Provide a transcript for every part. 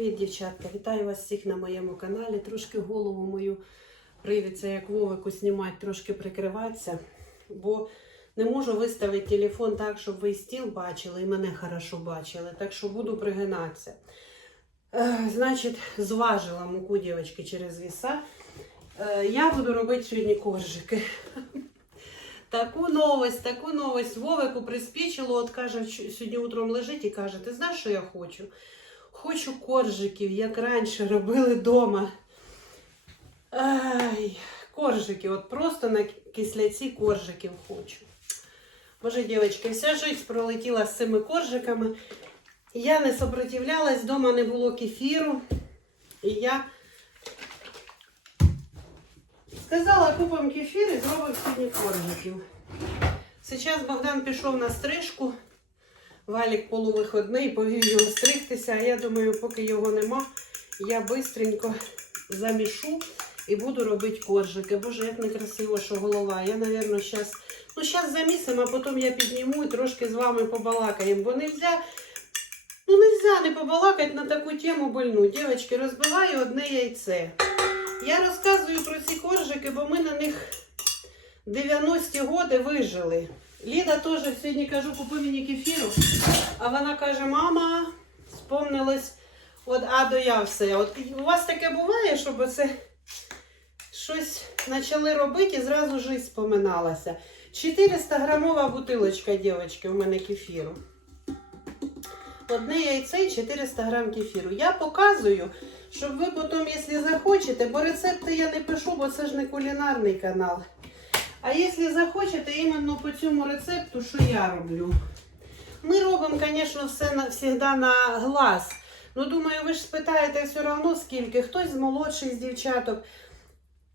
Привіт, дівчатка! Вітаю вас всіх на моєму каналі. Трошки голову мою прийдеться, як вовику знімати, трошки прикриватися, бо не можу виставити телефон так, щоб ви стіл бачили і мене хорошо бачили. Так що буду пригинатися. Е, значить, зважила муку дівчатки через віса. Е, я буду робити сьогодні коржики. Таку новость, таку новость. Вовику приспічило, от каже, сьогодні утром лежить і каже, ти знаєш, що я хочу? Хочу коржиків, як раніше робили вдома. Ай, коржики, от просто на кисляці коржиків хочу. Боже, дівчатки, вся життя пролетіла з цими коржиками. Я не сопротивлялась, вдома не було кефіру. І я сказала, купимо кефір і зробимо сьогодні коржиків. Зараз Богдан пішов на стрижку. Валік полувиходний, повів його стригтися, а я думаю, поки його нема, я бистренько замішу і буду робити коржики. Боже, як некрасиво, що голова. Я, мабуть, зараз ну, щас замісимо, а потім я підніму і трошки з вами побалакаємо. Бо нельзя, ну, нельзя не побалакати на таку тему больну. Дівчатки, розбиваю одне яйце. Я розказую про ці коржики, бо ми на них 90-ті годи вижили. Ліда теж сьогодні кажу, купи мені кефіру. А вона каже: мама, спомнилось от А до Я все. От у вас таке буває, щоб оце щось почали робити і зразу жизнь споминалася. 400 грамова бутилочка, дівчатки, у мене кефіру. Одне яйце і 400 грам кефіру. Я показую, щоб ви потім, якщо захочете, бо рецепти я не пишу, бо це ж не кулінарний канал. А якщо захочете, іменно по цьому рецепту, що я роблю? Ми робимо, звісно, все всегда на глаз. Ну, думаю, ви ж спитаєте все одно скільки. Хтось з молодших з дівчаток.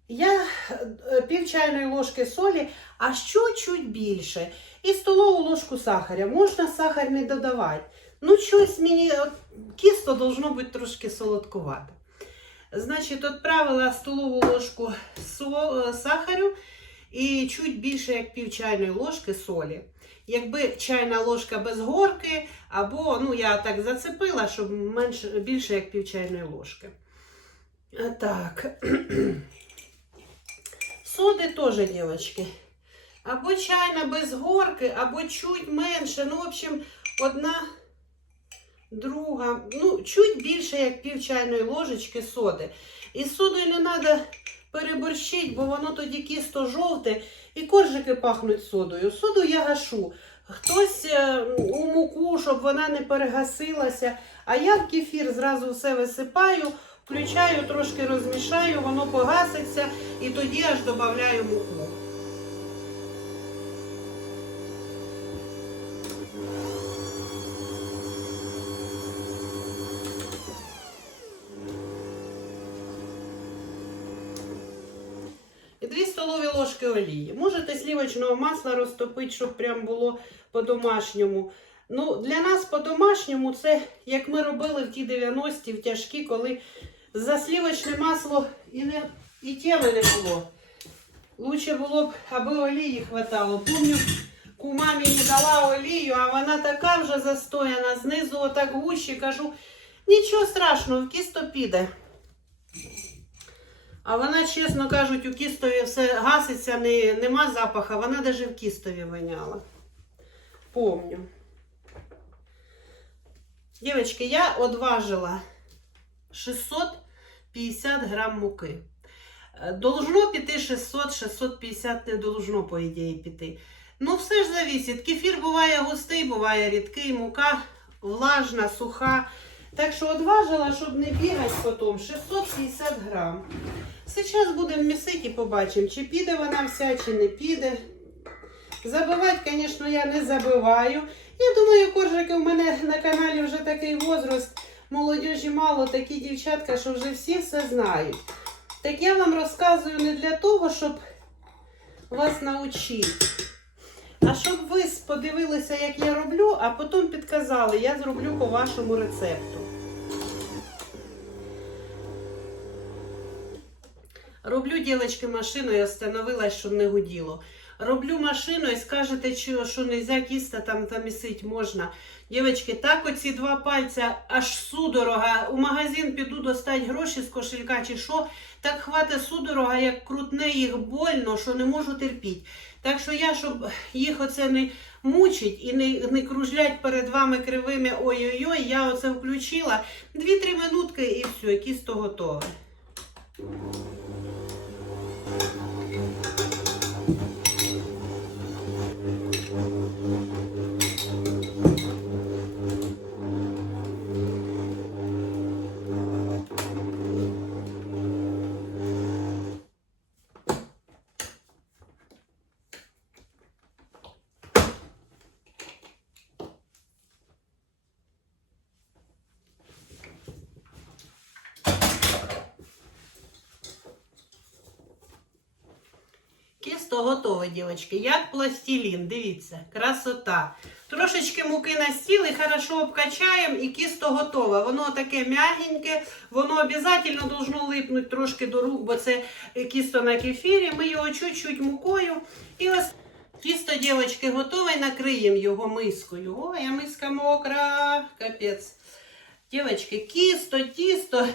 Я е, пів чайної ложки солі, а чуть-чуть більше. І столову ложку сахаря. Можна сахар не додавати. Ну, щось мені, кісто должно бути трошки солодкувате. Значить, відправила столову ложку е, сахарю і чуть більше як пів чайної ложки солі. Якби чайна ложка без горки, або ну я так зацепила, щоб менше, більше як пів чайної ложки. Е, Так. Соди теж, дівчатки. Або чайна без горки, або чуть менше. Ну, в общем, одна, друга, ну, чуть більше, як пів чайної ложечки соди. І содою не треба переборщить, бо воно тоді кісто жовте і коржики пахнуть содою. Соду я гашу. Хтось е, у муку, щоб вона не перегасилася. А я в кефір зразу все висипаю, включаю, трошки розмішаю, воно погаситься і тоді аж додаю муку. І 2 ложки олії. Можете слівочного масла розтопити, щоб прям було по-домашньому. Ну, для нас по-домашньому це як ми робили в ті 90-ті, в тяжкі, коли за слівочне масло і, не, і теми не було. Лучше було б, аби олії хватало. Помню, кума мені дала олію, а вона така вже застояна, знизу отак гущі. Кажу, нічого страшного, в кісто піде. А вона, чесно кажуть, у кістові все гаситься, не, нема запаха, вона навіть в кістові воняла. Помню. Дівчатки, я одважила 650 грам муки. Е, Должно піти 600-650 не должно, по ідеї, піти. Ну, все ж завісить. Кефір буває густий, буває рідкий, мука влажна, суха. Так що одважила, щоб не бігати потім, 650 грам. Зараз будемо місити і побачимо, чи піде вона вся, чи не піде. Забивати, звісно, я не забиваю. Я думаю, коржики в мене на каналі вже такий возраст. Молодежі мало, такі дівчатка, що вже всі все знають. Так я вам розказую не для того, щоб вас навчити. А щоб ви подивилися, як я роблю, а потім підказали, я зроблю по вашому рецепту. Роблю, дівчатки, машиною, остановилась, щоб не гуділо. роблю машину і скажете, що, що не можна кіста там замісить можна. Дівчатки, так оці два пальця аж судорога. У магазин піду достать гроші з кошелька чи що, так хватить судорога, як крутне їх больно, що не можу терпіти. Так що я, щоб їх оце не мучить і не, не кружлять перед вами кривими ой-ой-ой, я оце включила. Дві-три минутки і все, кісто готове. Thank you. Кісто готове, дівчатки, як пластилін. Дивіться, красота. Трошечки муки на стіл і хорошо обкачаємо, і кісто готове. Воно таке м'ягеньке, воно обов'язково должно липнути трошки до рук, бо це кісто на кефірі. Ми його чуть-чуть мукою. І ось тісто, дівчатки, готове, накриємо його мискою. Ой, а миска мокра, капець. Дівчатки, кісто, тісто.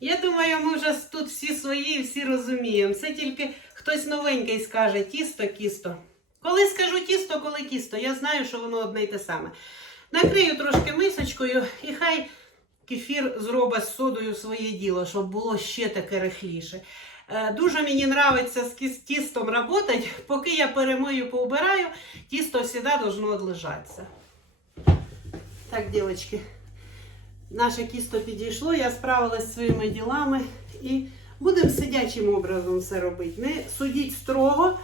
Я думаю, ми вже тут всі свої, всі розуміємо. Це тільки хтось новенький скаже тісто, кісто. Коли скажу тісто, коли кісто, я знаю, що воно одне й те саме. Накрию трошки мисочкою і хай кефір зробить з содою своє діло, щоб було ще таке рихліше. Е, Дуже мені подобається з тістом працювати. Поки я перемию, поубираю, тісто завжди должно відлежатися. Так, дівчатки. Наше кісто підійшло, я справилась зі своїми ділами і будемо сидячим образом все робити. Не судіть строго,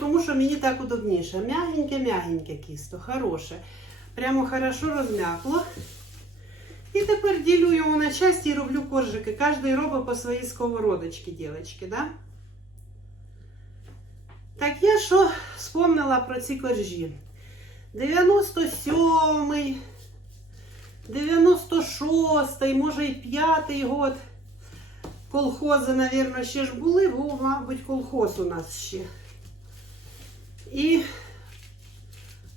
тому що мені так удобніше. Мягеньке-мягеньке кісто, хороше. Прямо хорошо розм'якло. І тепер ділю його на часті і роблю коржики. Кожен робить по своїй сковородочці, дівчатки, да? Так я що вспомнила про ці коржі. 97-й. 96-й, може і 5-й год. Колхози, мабуть, ще ж були, був, мабуть, колхоз у нас ще. І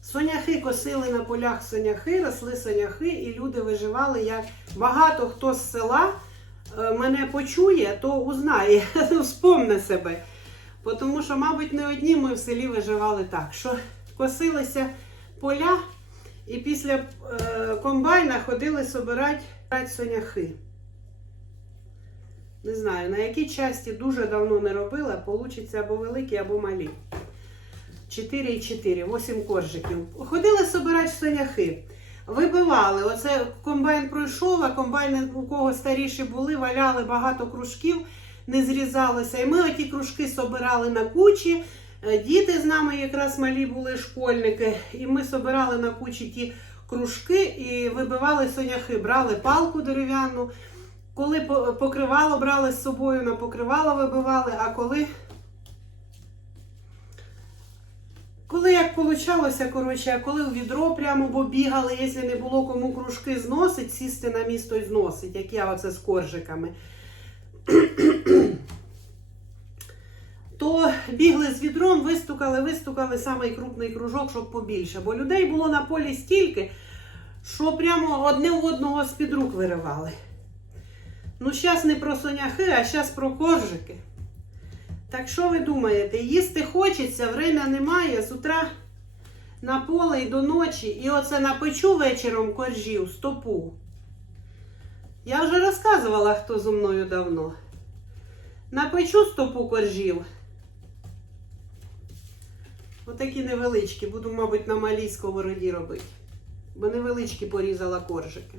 соняхи косили на полях соняхи, росли соняхи, і люди виживали як багато хто з села е, мене почує, то узнає, вспомне себе. Тому що, мабуть, не одні ми в селі виживали так, що косилися поля. І після е, комбайна ходили собирати соняхи. Не знаю, на якій часті дуже давно не робила, получиться або великі, або малі. 4 і 4, 8 коржиків. Ходили собирати соняхи. Вибивали. Оце комбайн пройшов, а комбайни, у кого старіші були, валяли багато кружків, не зрізалися. І ми оті кружки собирали на кучі. Е, Діти з нами якраз малі були школьники, і ми собирали на кучі ті кружки і вибивали соняхи, брали палку дерев'яну. Коли покривало брали з собою, на покривало вибивали, а коли. Коли як получалося, коротше, а коли в відро прямо бо бігали, якщо не було кому кружки зносить, сісти на місто і зносить, як я оце з коржиками. то бігли з відром, вистукали, вистукали самий крупний кружок, щоб побільше. Бо людей було на полі стільки, що прямо одне в одного з-під рук виривали. Ну, зараз не про соняхи, а зараз про коржики. Так що ви думаєте, їсти хочеться, время немає, з утра на поле і до ночі. І оце напечу вечором коржів, стопу. Я вже розказувала, хто зо мною давно. Напечу стопу коржів. Отакі невеличкі. Буду, мабуть, на малій сковороді робити. Бо невеличкі порізала коржики.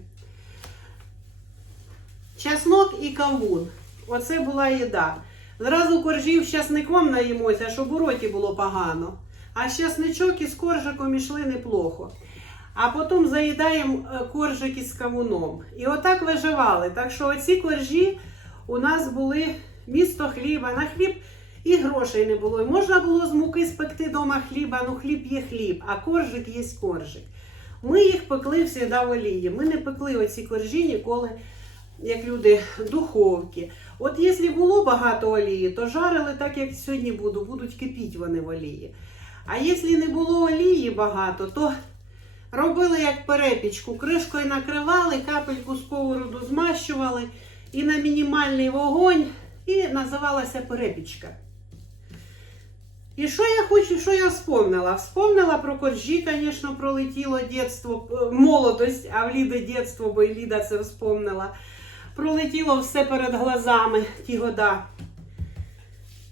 Часнок і кавун. Оце була їда. Зразу коржів з часником наїмося, щоб у роті було погано. А часничок із коржиком ішли неплохо. А потім заїдаємо е, коржики з кавуном. І отак виживали. Так що оці коржі у нас були місто хліба. На хліб і грошей не було. Можна було з муки спекти вдома хліба, ну хліб є хліб, а коржик є коржик. Ми їх пекли завжди в олії. Ми не пекли оці коржі ніколи, як люди, духовки. От якщо було багато олії, то жарили так, як сьогодні буду, будуть кипіти вони в олії. А якщо не було олії багато, то робили як перепічку. Кришкою накривали, капельку сковороду змащували і на мінімальний вогонь, і називалася перепічка. І що я хочу, що я вспомнила? Вспомнила про коржі, звісно, пролетіло дитинство, молодость, а в Ліди дитинство, бо і Ліда це вспомнила. Пролетіло все перед глазами ті года.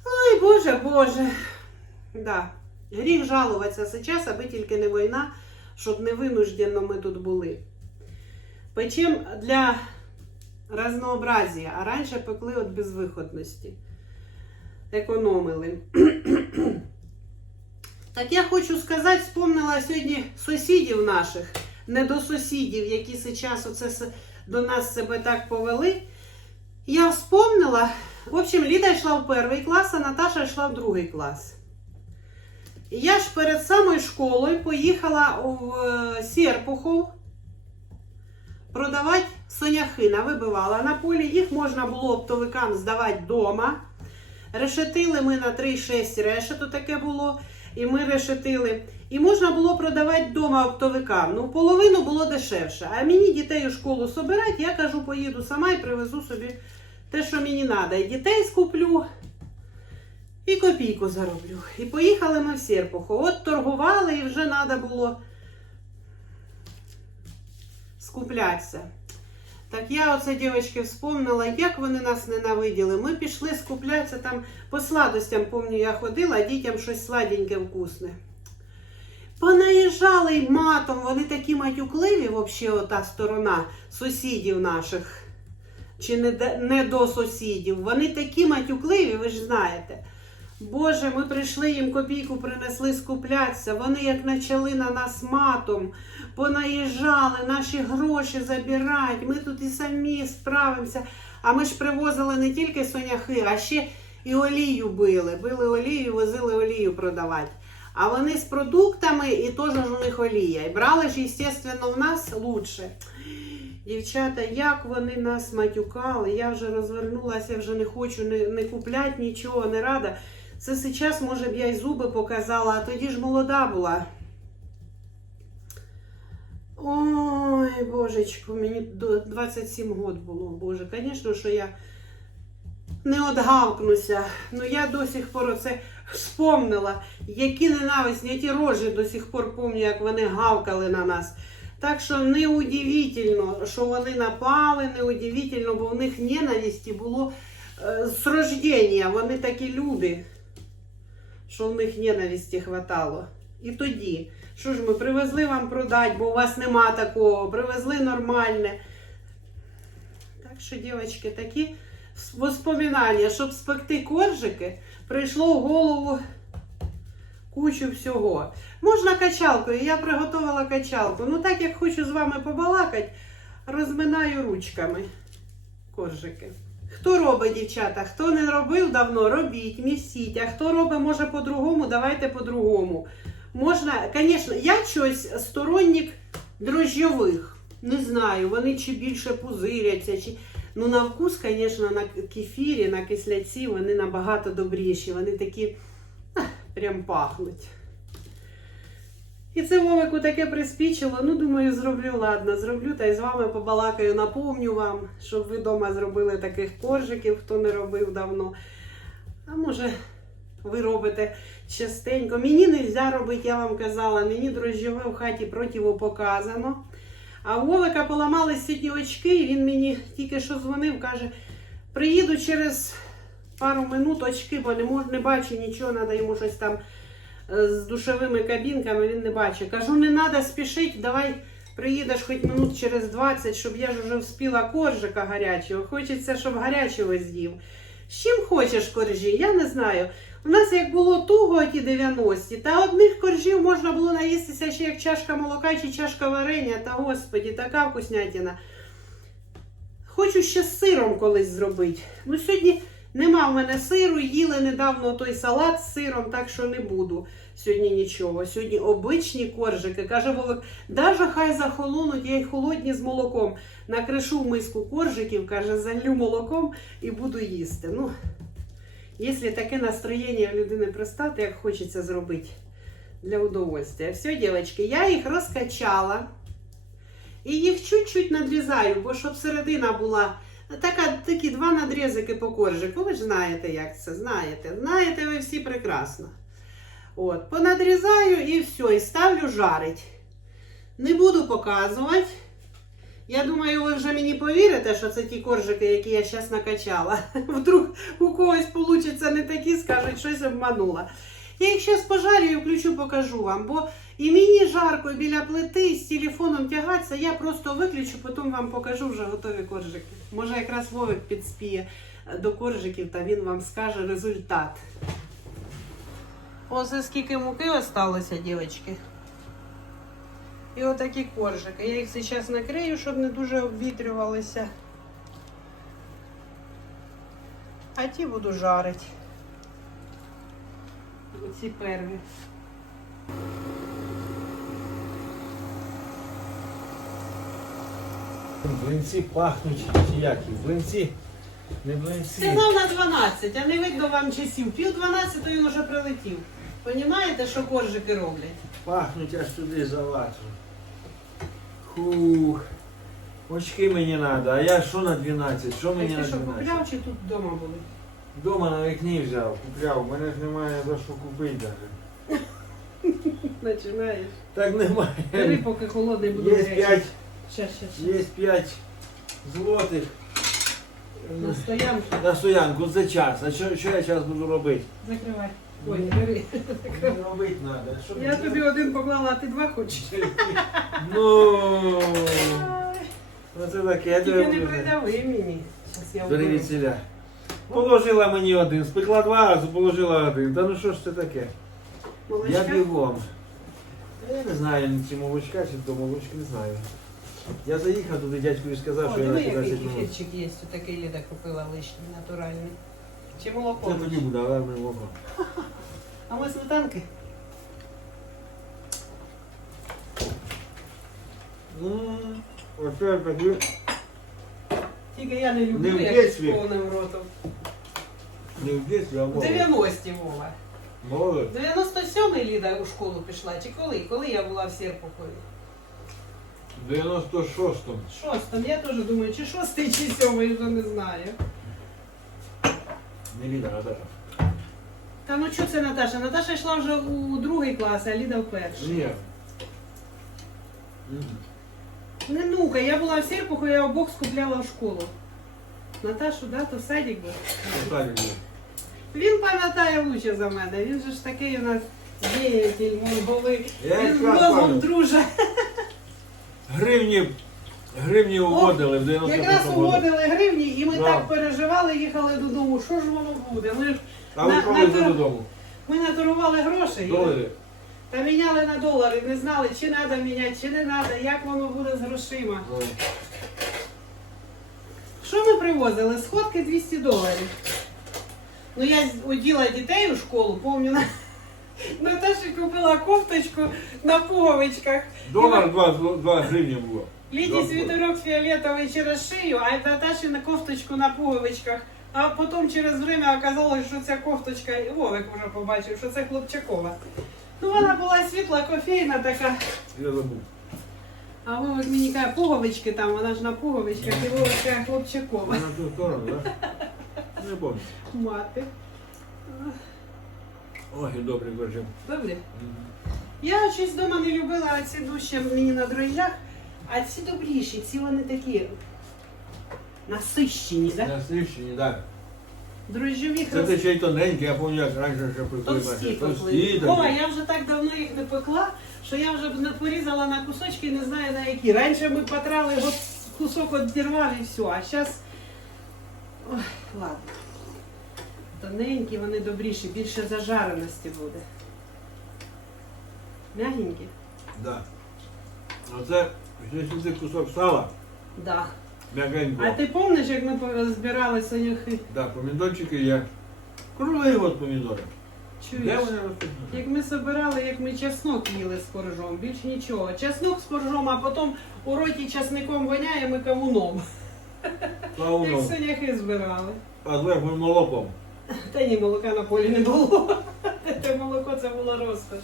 Ой, Боже, Боже. Да. Гріх жалуватися зараз, аби тільки не війна, щоб не винуждено ми тут були. Печем для разнообразія, а раніше пекли від безвиходності. Економили. Так я хочу сказати, вспомнила сьогодні сусідів наших, не до сусідів, які зараз оце до нас себе так повели. Я вспомнила, в общем, Ліда йшла в перший клас, а Наташа йшла в другий клас. І я ж перед самою школою поїхала в е, Серпухов продавати соняхи, вибивала на полі. Їх можна було оптовикам здавати вдома. Решетили ми на 3,6 решету таке було. І ми решетили. І можна було продавати вдома оптовикам. Ну, половину було дешевше. А мені дітей у школу собирати, я кажу, поїду сама і привезу собі те, що мені треба. І дітей скуплю, і копійку зароблю. І поїхали ми в Серпухов. От торгували і вже треба було скуплятися. Так я оце, дівчатки, вспомнила, як вони нас ненавиділи. Ми пішли скуплятися там по сладостям, пам'ятаю, я ходила, дітям щось сладеньке, вкусне. Понаїжджали матом, вони такі матюкливі, взагалі, ота сторона сусідів наших, чи не, не до сусідів. Вони такі матюкливі, ви ж знаєте. Боже, ми прийшли їм копійку, принесли скуплятися. Вони як почали на нас матом, понаїжджали, наші гроші забирати. Ми тут і самі справимося. А ми ж привозили не тільки соняхи, а ще і олію били. Били олію, возили олію продавати. А вони з продуктами і теж у них олія. І брали ж, звісно, в нас лучше. Дівчата, як вони нас матюкали, я вже розвернулася, я вже не хочу не, не купляти нічого, не рада. Це зараз, може б, я й зуби показала, а тоді ж молода була. Ой, божечко, мені 27 год було. Боже, звісно, що я не одгавкнуся. Ну я до сих пор оце вспомнила, які ненависні, я ті рожі до сих пор пам'ятаю, як вони гавкали на нас. Так що неудивительно, що вони напали, неудивительно, бо в них ненависті було е, з рождення. Вони такі люди, що в них ненависті хватало. І тоді, що ж ми привезли вам продати, бо у вас нема такого, привезли нормальне. Так що, дівчатки, такі воспоминання, щоб спекти коржики, прийшло в голову кучу всього. Можна качалкою, я приготувала качалку. Ну так як хочу з вами побалакати, розминаю ручками коржики. Хто робить, дівчата, хто не робив давно, робіть, місіть. А хто робить, може по-другому, давайте по-другому. Можна, звісно, я щось сторонник дрожжьових. Не знаю, вони чи більше пузиряться, чи. Ну, на вкус, звісно, на кефірі, на кисляці вони набагато добріші. Вони такі прям пахнуть. І це Вовику таке приспічило. Ну, думаю, зроблю, ладно, зроблю та й з вами побалакаю, напомню вам, щоб ви вдома зробили таких коржиків, хто не робив давно. А може, ви робите частенько. Мені не можна робити, я вам казала, мені дрожжове в хаті противопоказано. А у Вовика поламались сьогодні очки, і він мені тільки що дзвонив, каже, приїду через пару минут очки, бо не, мож, не бачу нічого, треба йому щось там е, з душовими кабінками, він не бачить. Кажу, не треба спішити, давай приїдеш хоч минут через 20, щоб я ж вже вспіла коржика гарячого. Хочеться, щоб гарячого з'їв. З чим хочеш коржі, я не знаю. У нас як було туго ті 90-ті, та одних коржів можна було наїстися ще як чашка молока чи чашка варення, та господі, така вкуснятина. Хочу ще з сиром колись зробити. Ну, сьогодні Нема в мене сиру, їли недавно той салат з сиром, так що не буду сьогодні нічого. Сьогодні обичні коржики. Каже Вовик, даже хай захолонуть, я й холодні з молоком. Накришу в миску коржиків, каже, залю молоком і буду їсти. Ну, якщо таке настроєння в людини пристати, як хочеться зробити для удовольствия. Все, дівчатки, я їх розкачала. І їх чуть-чуть надрізаю, бо щоб середина була така, такі два надрізики по коржику. Ви ж знаєте, як це знаєте. Знаєте ви всі прекрасно. От, понадрізаю і все, і ставлю жарить. Не буду показувати. Я думаю, ви вже мені повірите, що це ті коржики, які я зараз накачала. Вдруг у когось вийде не такі, скажуть, щось обманула. Я їх зараз пожарю і включу, покажу вам. Бо і мені жарко біля плити з телефоном тягатися, я просто виключу, потім вам покажу вже готові коржики. Може, якраз Вовик підспіє до коржиків, та він вам скаже результат. Ось скільки муки осталося, дівчатки. І отакі коржики. Я їх зараз накрию, щоб не дуже обвітрювалися. А ті буду жарити. Оці перві. Блинці пахнуть чи як? Блинці? Не блинці. Сказав на 12, а не видно вам часів. Пів 12 він уже прилетів. Понімаєте, що коржики роблять? Пахнуть аж туди за Хух. Очки мені треба. А я що на 12? Що мені Ти що 12? купляв чи тут вдома були? Дома на вікні взяв, купляв. У мене ж немає за що купити навіть. Починаєш. Так Бери, немає. поки холодний буде. Є 5, Щас, щас, щас. є 5 злотих. На стоянку. На стоянку це час. А що, що я зараз буду робити? Закривай. Ой, бери. Робити треба. Що Я тобі один поклала, а ти два хочеш. Ну, оце таке. Я Тільки не придави мені. Щас я вберу. селя. Положила мені один, спекла два рази, положила один. Та ну що ж це таке? Я Молочка? бігом. Та Я не знаю, чи молочка, чи до молочки, не знаю. Я заїхав туди дядьку і сказав, О, що я диви, на який 15 минут. кефірчик є. Такий Ліда купила лишній, натуральний. Чи молоко? Це тоді буде, але ми молоко. А ми сметанки? М, Оце такі. Тільки я не люблю, Не в як з дитинстві. повним ротом. Не в дитинстві, а в В молоді. 90-ті, Вова. Молодець. 97-й Ліда у школу пішла, чи коли? Коли я була в Серпухові? В 96-му. Шостом, я теж думаю, чи шостий, чи сьомий, вже не знаю. Не Ліда, Наташа. Та ну що це Наташа? Наташа йшла вже у другий клас, а Ліда в перший. Ні. Мгм. Не нука, я була в Серпухові, я обох скупляла в школу. Наташу, да, то садик був. Наталя, ні. Він пам'ятає лучше за мене. Він же ж такий у нас діятель монголи. Я Він з якраз Богом пам'ятаю. друже. Гривні, гривні угодили в 95 Якраз році. угодили гривні, і ми Да. так переживали, їхали додому. Що ж воно буде? Ми, ж, А ви На- що на додому? ми натурували гроші Долари? та міняли на долари. Не знали, чи треба міняти, чи не треба, як воно буде з грошима. Ну, Що ми привозили? Сходки 200 доларів. Ну я з- оділа дітей у школу, пам'ятаю. Наташі купила кофточку на пуговичках. Долар 2, 2 гривні було. Ліді Добре. світерок фіолетовий через шию, а Наташі на кофточку на пуговичках. А потім через время оказалось, що ця кофточка, і Вовик вже побачив, що це хлопчакова. Ну вона була світла, кофейна така. Я забув. А Вовик мені каже, пуговички там, вона ж на пуговичках, і Вовик каже, хлопчакова. На ту сторону, так? Не пам'ятаю. Мати. Ой, добре, кажу. Добре. Я щось вдома не любила ці душі мені на дрожжах, а ці добріші, ці вони такі насищені, так? На Стрищині, так. Дрожжові Це ти ще й тоненькі, я пам'ятаю, як раніше ще прикольно. Товсті Товсті пекли. Вова, я вже так давно їх не пекла, що я вже не порізала на кусочки і не знаю на які. Раніше ми потрали, от кусок відірвали і все, а зараз. Ой, ладно. Тоненькі, вони добріші, більше зажареності буде. Мягенькі? Да. Оце, якщо сюди кусок сала, Да. М'якенько. А ти пам'ятаєш, як ми збирали соняхи? Да, помідорчики є. Круглий год помідори. Де Чуєш? вони ростуть? Як ми збирали, як ми чеснок їли з коржом, більш нічого. Чеснок з коржом, а потім у роті часником воняє, ми кавуном. Як соняхи збирали. А зверху молоком. Та ні, молока на полі не було. Те молоко це була розпаш.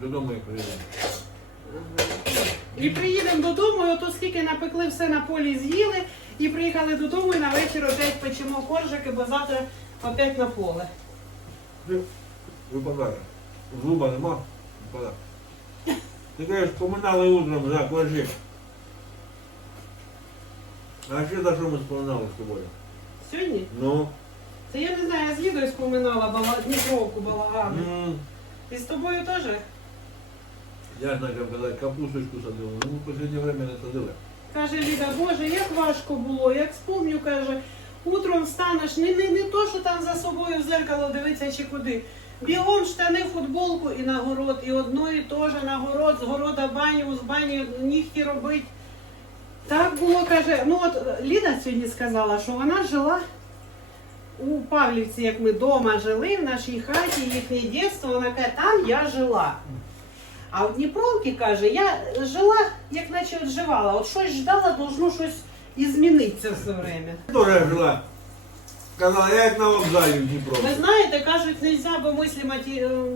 Додому їх приїдемо. І приїдемо додому, і ото скільки напекли все на полі з'їли, і приїхали додому, і на вечір опять печемо коржики, бо завтра опять на поле. Випадає. Зуба нема? Випадає. Ти кажеш, поминали утром за коржі. А ще за що ми споминали з тобою? Сьогодні? Ну. Це я не знаю, я з Лідою споминала бала... Дніпровку балагану. м, І з тобою теж? Я знаю, як казати, капусточку садили. Ну, в останнє время не садили. Каже Ліда, Боже, як важко було, як спомню, каже, утром встанеш, не, не, не то, що там за собою в зеркало дивитися чи куди. Бігом штани, футболку і на город, і одно і то же на город, з города баню, з бані нігті робить. Так було, каже, ну от Ліда сьогодні сказала, що вона жила у Павлівці, як ми вдома жили, в нашій хаті, їхнє дитинство, вона каже, там я жила. А в Дніпровці, каже, я жила, як наче от живала. От щось ждала, должно щось і змінитися все время. Тоже жила. Казала, я як на вокзалі в Дніпро. Ви знаєте, кажуть, нельзя, бо мислі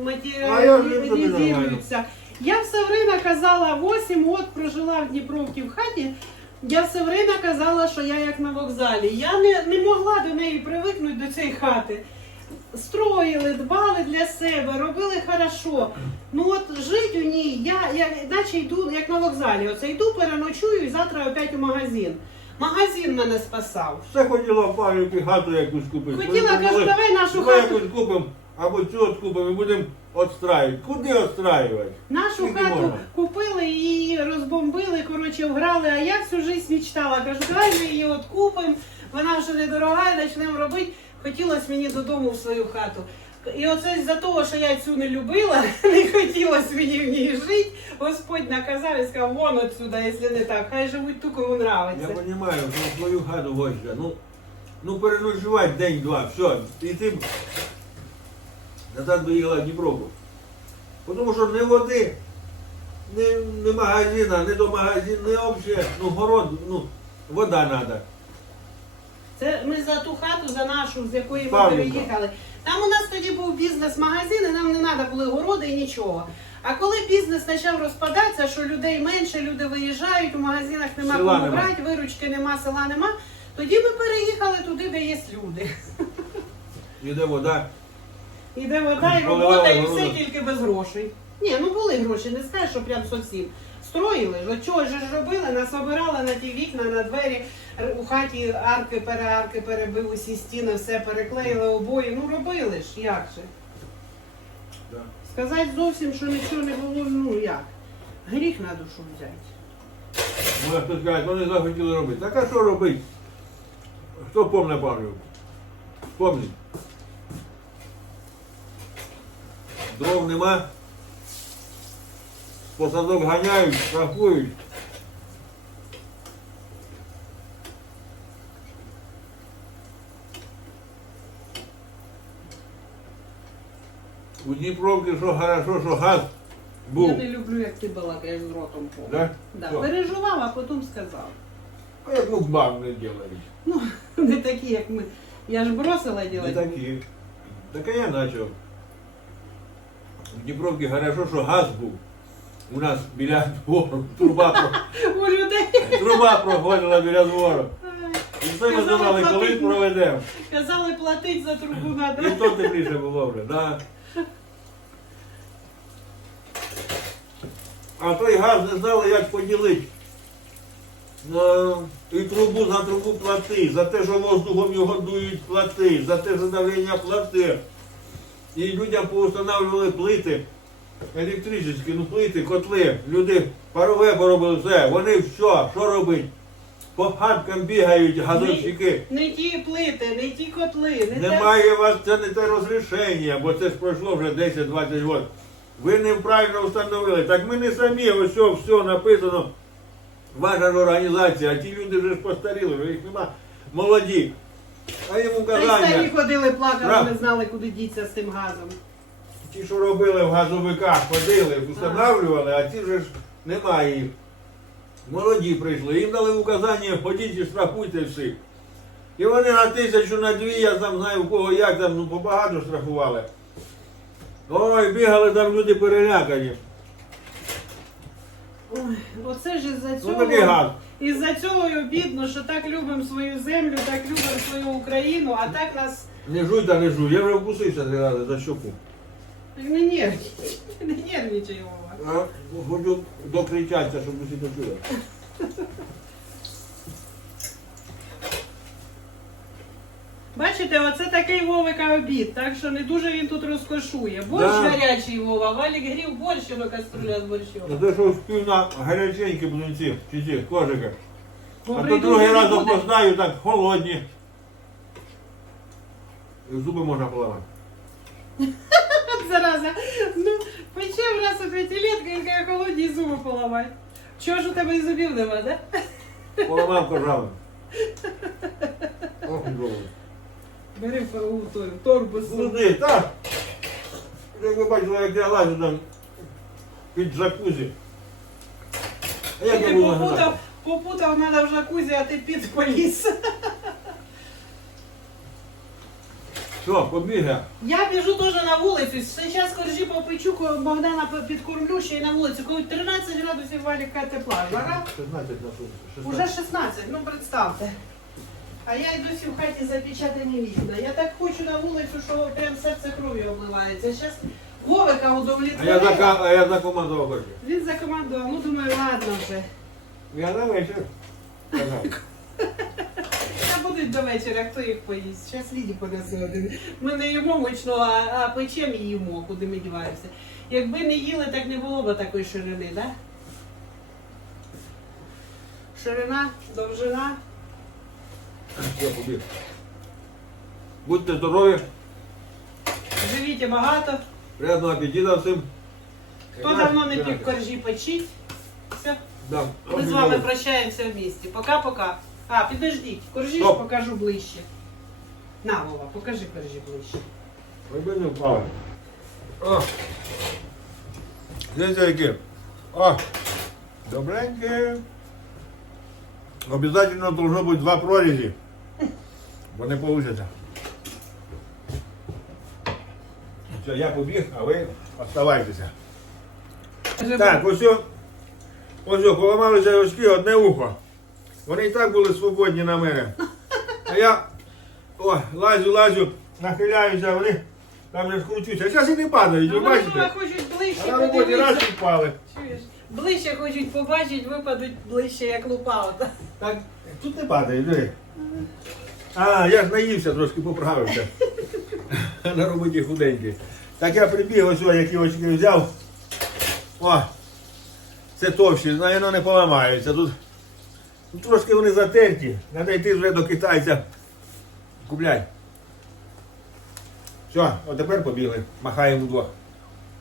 матеріалізуються. Я все время казала, 8 років прожила в Дніпровці в хаті. Я все время казала, що я як на вокзалі. Я не, не могла до неї привикнути до цієї хати. Строїли, дбали для себе, робили хорошо. Ну от жить у ній, я, я наче йду як на вокзалі. Оце йду, переночую і завтра опять у магазин. Магазин мене спасав. Все хотіла Павлівці хату якусь купити. Хотіла, Ми кажу, думали, давай нашу хату. якусь купимо, або цю от купимо і будемо отстраювати. Куди отстраювати? Нашу Скільки хату можна? купили, її розбомбили, коротше, вграли, а я всю життя мечтала. Кажу, давай ми її от купимо, вона вже недорога, і почнемо робити. Хотілося мені додому в свою хату. І оце з-за того, що я цю не любила, не хотілося мені в ній жити, Господь наказав і сказав, вон отсюда, якщо не так, хай живуть ту, кому Я нравиться. розумію, що свою хату гостя. Ну, ну переночувати день-два, все. І ти назад доїхала в Дніпровку. Тому що не води, не, не магазина, не до магазину, не взагалі, ну город, ну, вода треба. Це ми за ту хату, за нашу, з якої ми Павлівка. переїхали. Там у нас тоді був бізнес-магазин, і нам не треба були городи і нічого. А коли бізнес почав розпадатися, що людей менше, люди виїжджають, у магазинах нема Села кому нема. брати, виручки нема, села нема, тоді ми переїхали туди, де є люди. Іде вода. Іде вода і робота, і все тільки без грошей. Ні, ну були гроші, не скажеш, що прям зовсім. Строїли ж, чого ж робили, нас обирали на ті вікна, на двері, у хаті арки, переарки перебили, усі стіни, все переклеїли обої. Ну робили ж, як же. Да. Сказати зовсім, що нічого не було, ну як. Гріх на душу взяти. Може хтось каже, вони захотіли робити. Так а що робити? Хто помне Павлівку? Помнить. Дров нема. Посадок ганяють, штрафують. У Дніпровці що хорошо, що газ був. Я не люблю, як ти балакаєш з ротом повним. Да? Да. Що? Переживав, а потім сказав. А як мукбанг не делають? Ну, не такі, як ми. Я ж бросила Не робити. такі. Так а я почав. В Дніпровці хорошо, що газ був. У нас біля двору. Труба, про- У людей. труба проходила біля двору. І все ми думали, коли проведемо. Казали, платить за трубу І надо. то тепліше було вже, да. А той газ не знали, як поділити. Ну, і трубу за трубу плати, за те, що воздухом його дують плати, за те, що давлення плати. І людям поустанавливали плити, електричні, ну плити, котли. Люди парове поробили все. Вони що? Що робить? По хаткам бігають газовщики. Не ті плити, не ті котли, не. Немає у вас це не те розрішення, бо це ж пройшло вже 10-20 років. Ви неправильно встановили. Так ми не самі, ось все, все написано. Ваша ж організація, а ті люди вже ж постаріли, вже їх нема. Молоді. А йому Та й старі ходили, плакали, Правда. не знали, куди дітися з тим газом. Ті, що робили в газовиках, ходили, встановлювали, а ті вже ж немає їх. Молоді прийшли, їм дали указання, ходіть і штрафуйте всіх. І вони на тисячу, на дві, я там знаю у кого як там, ну побагато штрафували. Ой, бігали там люди перелякані. Ой, оце ж із-за Ну цього. такий газ. Із-за цього й обідно, що так любимо свою землю, так любимо свою Україну, а так нас Не жуй та не жуй. Я вже вкусився три рази за щоку. Не нервничай, не нервничай, Вова. А хочу докричатися, щоб усі почули. Бачите, оце такий Вовика обід, так що не дуже він тут розкошує. Борщ Да. гарячий Вова, Валік грів борщ на каструля з борщом. Те, що спів на гаряченькі блинці, чи ті, кожики. А то другий раз буде. опознаю, так холодні. І зуби можна поламати. От зараза. Ну, печем раз у п'ятилетка, і каже, холодні зуби поламай. Чого ж у тебе і зубів нема, да? Поламав кожавим. Ох, добре. Бери в у той, в торбу з собою. Слухай, так. Як ви бачили, як я лазю там під джакузі. А як я Ти буду попутав, нагадати? попутав мене в жакузі, а ти під поліз. Все, побіг я. Біжу теж на вулицю. Зараз коржі попечу, Богдана підкормлю ще й на вулицю. Коли 13 градусів валіка тепла. Жара 16 на сутки. уже 16, ну представте. А я й досі в хаті запечатані вікна. Я так хочу на вулицю, що прям серце кров'ю обливається. Зараз Вовика А я за, а я за командував хочу. Він закомандував, ну думаю, ладно вже. Я на вечір. Казав. До вечора, хто їх поїсть. Зараз Ліді понесе один. Ми не їмо мучно, а, а печем і їмо, куди ми діваємося. Якби не їли, так не було б такої ширини, так? Да? Ширина, довжина. Все, побіг. Будьте здорові, Живіть багато. приємного апетита всім. Хто давно не пік коржі печіть. Все, Да. ми з вами прощаємося в місті. Пока-пока. А, підождіть, коржі ж Стоп. покажу ближче. На, Вова, покажи коржі ближче. Ви не впали. О. Дивіться які. О. Добренькі. Обязательно должно бути два прорізі. Бо не вийде. Все, я побіг, а ви оставайтеся. Так, ось ось о, поламалися очки, одне ухо. Вони і так були свободні на мене. А я о, лазю, лазю, нахиляюся, вони там не скручуються. Зараз і не падають, ви вони бачите? хочуть ближче А на роботі раз подивитися. впали. Чуєш? Ближче хочуть побачити, випадуть ближче, як лупаута. Так, тут не падають, диви. А, я ж наївся, трошки поправився. На роботі худенький. Так я прибіг, ось о, які очки взяв. О, це товщі, воно не поламаються. Тут, тут трошки вони затерті. Треба йти вже до китайця. Купляй. Все, от тепер побігли. Махаємо вдвох.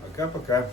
Пока-пока.